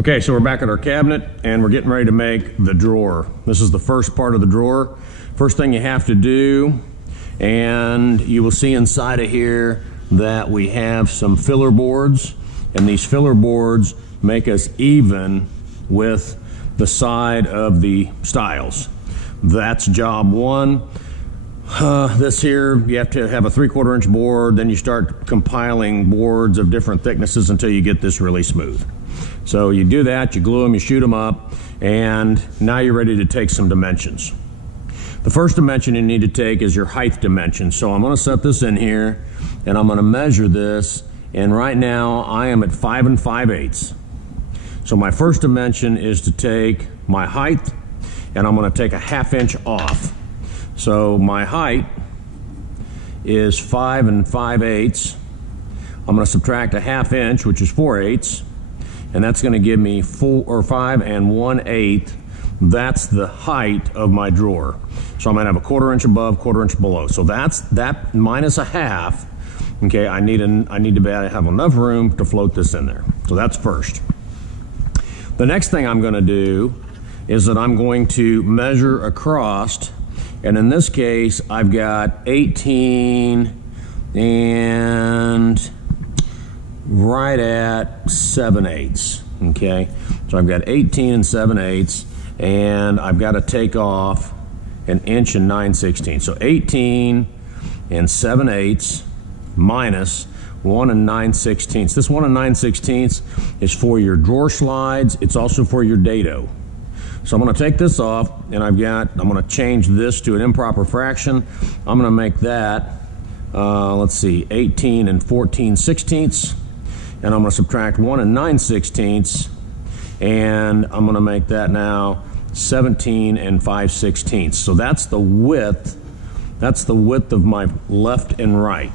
Okay, so we're back at our cabinet and we're getting ready to make the drawer. This is the first part of the drawer. First thing you have to do, and you will see inside of here that we have some filler boards, and these filler boards make us even with the side of the stiles. That's job one. This here, you have to have a 3/4 inch board, then you start compiling boards of different thicknesses until you get this really smooth. So you do that, you glue them, you shoot them up, and now you're ready to take some dimensions. The first dimension you need to take is your height dimension. So I'm going to set this in here, and I'm going to measure this, and right now I am at 5 5/8. So my first dimension is to take my height, and I'm going to take a 1/2 inch off. So my height is 5 5/8. I'm going to subtract a 1/2 inch, which is 4/8, and that's going to give me 5 1/8. That's the height of my drawer. So I'm going to have a 1/4 inch above, 1/4 inch below. So that's that minus a 1/2. Okay, I need to have enough room to float this in there. So that's first. The next thing I'm going to do is that I'm going to measure across, and in this case I've got 18 and right at 7/8. Okay, so I've got 18 7/8, and I've got to take off 1 inch and 9/16. So 18 7/8 minus 1 9/16. This 1 9/16 is for your drawer slides. It's also for your dado. So I'm going to take this off, and I'm going to change this to an improper fraction. I'm going to make that, let's see, 18 14/16, and I'm going to subtract 1 9/16, and I'm going to make that now 17 5/16. So that's the width. That's the width of my left and right.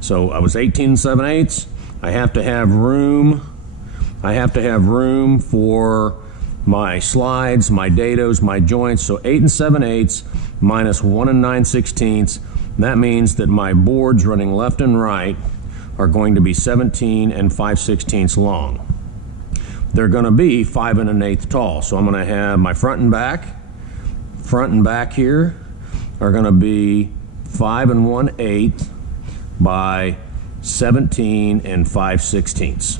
So I was 18 7/8. I have to have room. I have to have room for my slides, my dados, my joints. So 8 7/8 minus 1 9/16. That means that my boards running left and right are going to be 17 5/16 long. They're going to be 5 1/8 tall. So I'm going to have my front and back here are going to be 5 1/8 by 17 5/16.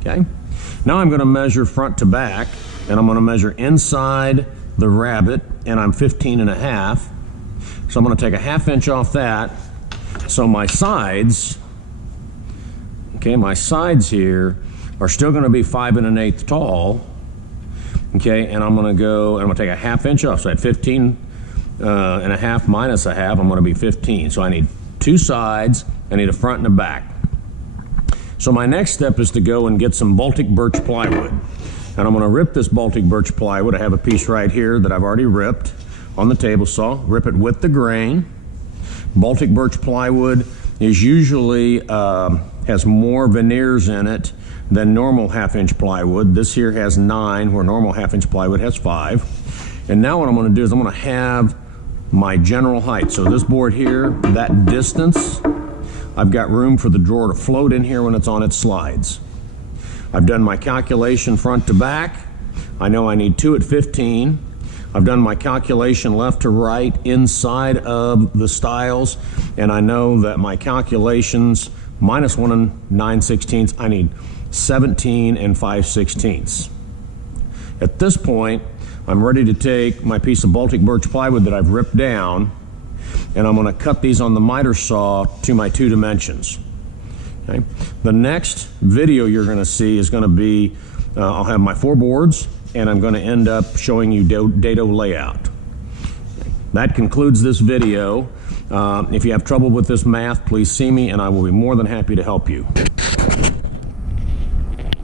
Okay. Now I'm going to measure front to back, and I'm going to measure inside the rabbet, and I'm 15 1/2. So I'm going to take a 1/2 inch off that. So my sides, okay, my sides here are still going to be 5 1/8 tall. Okay, and I'm going to go, and I'm going to take a 1/2 inch off. So at 15 1/2 minus a 1/2, I'm going to be 15. So I need two sides, I need a front and a back. So my next step is to go and get some Baltic birch plywood. And I'm going to rip this Baltic birch plywood. I have a piece right here that I've already ripped on the table saw. Rip it with the grain. Baltic birch plywood is usually has more veneers in it than normal 1/2 inch plywood. This here has 9, where normal 1/2 inch plywood has 5. And now what I'm going to do is I'm going to have my general height. So this board here, that distance, I've got room for the drawer to float in here when it's on its slides. I've done my calculation front to back. I know I need 2 at 15. I've done my calculation left to right inside of the stiles, and I know that my calculations minus 1 9/16, I need 17 5/16. At this point, I'm ready to take my piece of Baltic birch plywood that I've ripped down, and I'm going to cut these on the miter saw to my 2 dimensions. Okay. The next video you're going to see is going to be, I'll have my 4 boards, and I'm going to end up showing you dado layout. Okay. That concludes this video. If you have trouble with this math, please see me, and I will be more than happy to help you.